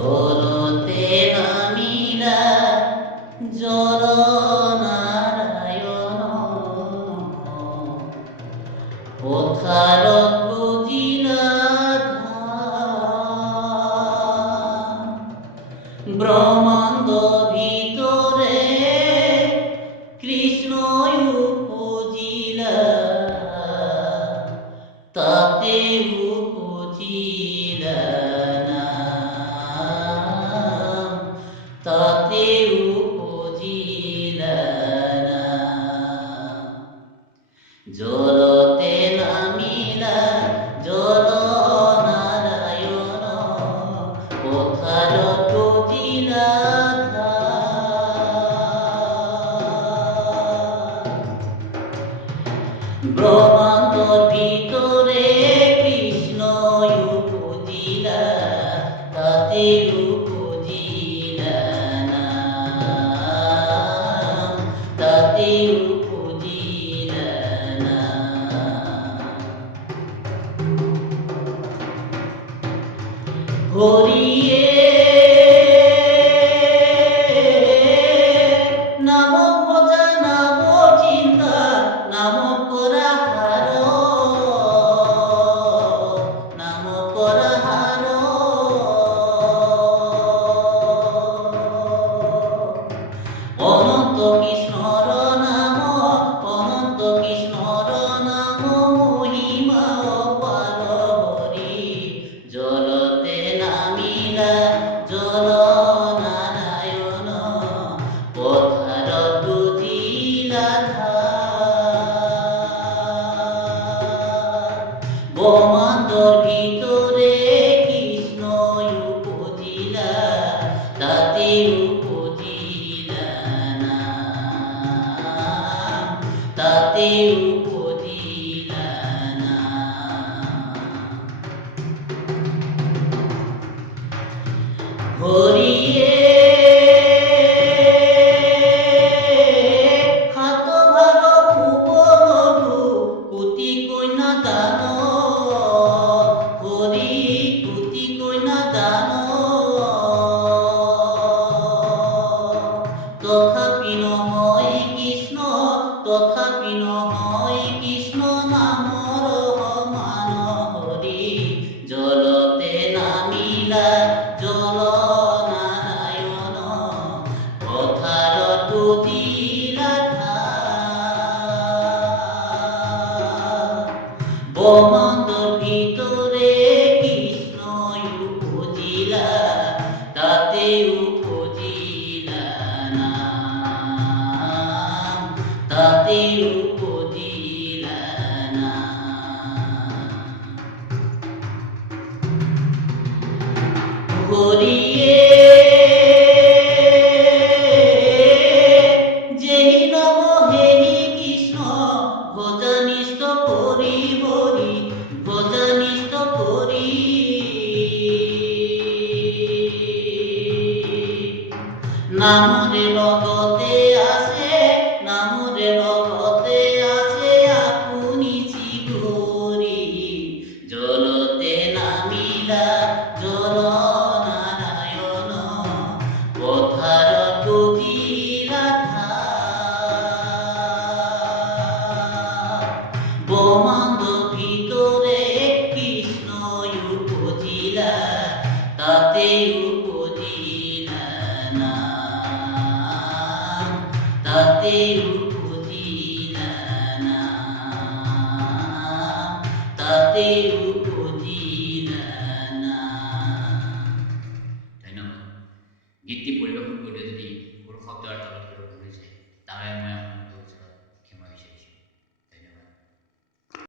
জলতে নামিলা জল নারায়ণ পথার বুঝিলা ব্রহ্মাণ্ড ভিতরে কৃষ্ণ উপজিলা তাতে উপজিলা না তাতে উপজিলা না জলতে নামিলা জল নারায়ণ পথার বুঝিলা ব্রহ্মাণ্ডর ভিতরে কৃষ্ণ উপজিলা তাতে উপজিলা না তাতে উপজিলা না হরিয়ে নাম ভজা নাম চিন্তা নাম পরাহার নাম পরাহার অনন্ত কৃষ্ণর নাম অনন্ত কৃষ্ণর নাম মহিমা অপার হরি জলতে নামিলা জল নারায়ণ পথার বুঝিলা ব্রহ্মাণ্ডর ভিতরে কৃষ্ণ উপজিলা তাতে উপজিলা না তাতে উপজিলা না হরিয়ে হাত ভাগ খুব লঘু কুতি কন্যা দান হরি কুতি কন্যা দান তথাপি নহয় কৃষ্ণ তথাপি নহয় কৃষ্ণ নামৰ সমান হৰি জলতে নামিলা জল নারায়ণ পথাৰত বুঝিলা ব্রহ্মাণ্ডর ভিতরে কৃষ্ণ উপজিলা তাতে উপজিলা না তাতে উপজিলা না হরিয়ে যেই নম হেরি কৃষ্ণ ভজানিষ্ঠ করি হরি ভজানিষ্ঠ করি নামরে লগতে আছে নামরে লগতে আছে আপুনি চিগরি জলতে নামিলা জল নারায়ণ পথার বুঝিলা ব্রহ্মাণ্ড ভিতরে কৃষ্ণ উপজিলা তাতে উপজিলা না তাতে উপজিলা না তাতে উপজিলা না ধন্যবাদ। গীতটি পৰিৱেশন কৰোঁতে যদি কোনো শব্দ অৰ্থ কৰিছে তাৰে মই